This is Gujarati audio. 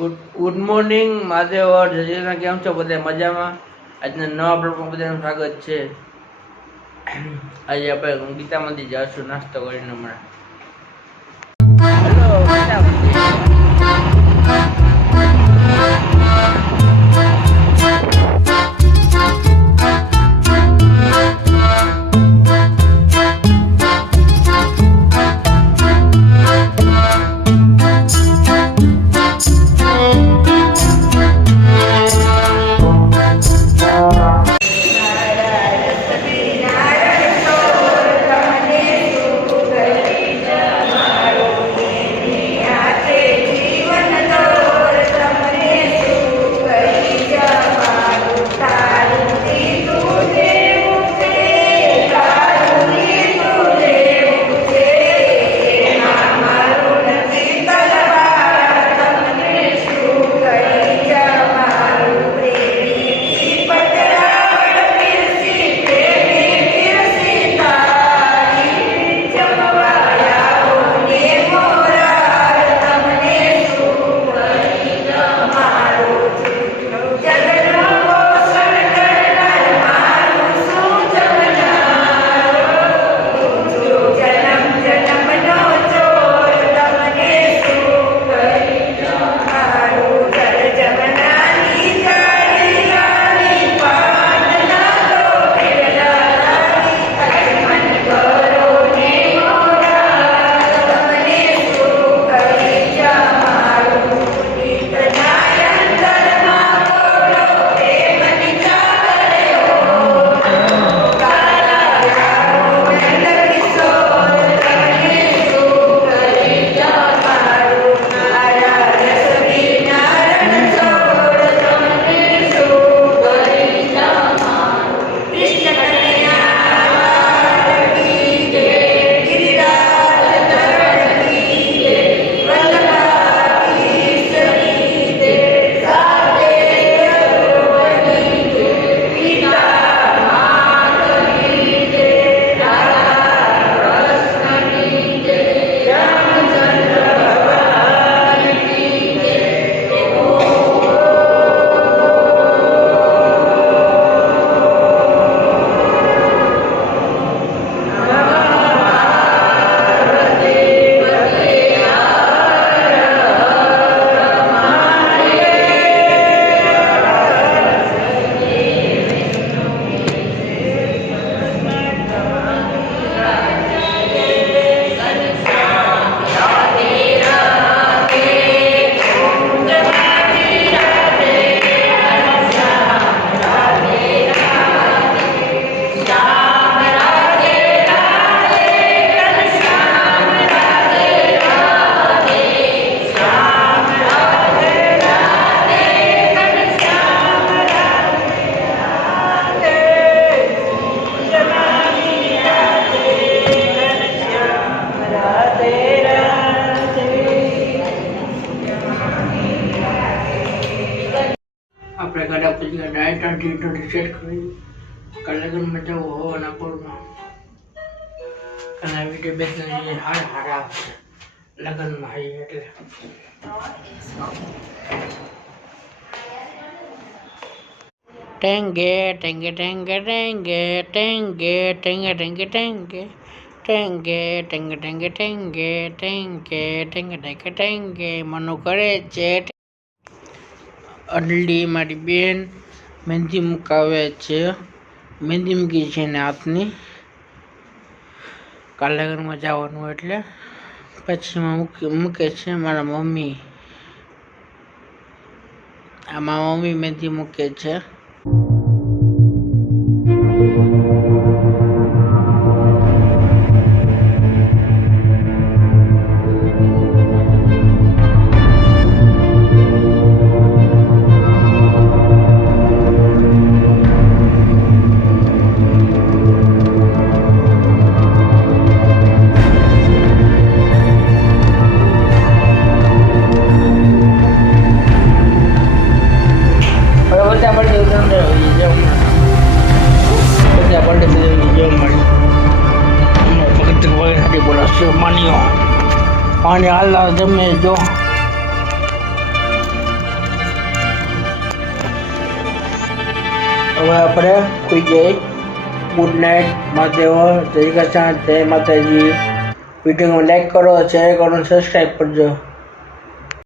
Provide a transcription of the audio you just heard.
ગુડ મોર્નિંગ મહાદેવ જય કેમ છો બધા મજામાં? આજના નવા બ્લોગમાં બધાનું સ્વાગત છે. આજે આપણે ગીતા મંદિર જઈશું નાસ્તો કરીને હમણાં. હેલો ગીતા મંદિર. આપણે ગાડા પછી ડાયટ સેટ કરી કાલે લગ્નમાં જવું હોવાના પૂરમાં અને વિડીયો બેસને હારા આવશે લગ્નમાં આવી એટલે ટેંગે ટેંગે ટેંગે ટેંગે ટેંગે ટેંગે ટેંગે ટેંગે ટેંગે ટેંગે ટેંગે ટેંગે ટેંગે ટેંગે ટેંગે ટેંગે મનો કરે છે. અડલી મારી બેન મહેંદી મુકાવે છે. મહેંદી મૂકી છે ને હાથની કાલે લગ્નમાં જવાનું એટલે પછી મૂકે છે મારા મમ્મી. આમાં મમ્મી મહેંદી મૂકે છે. પાણી હાલ જમે જો હવે આપણે સુઈ જઈએ. Good night Mahadev. જય કૃષ્ણ, જય માતાજી. વિડીયોને લાઈક કરો, શેર કરો, સબસ્ક્રાઈબ કરજો.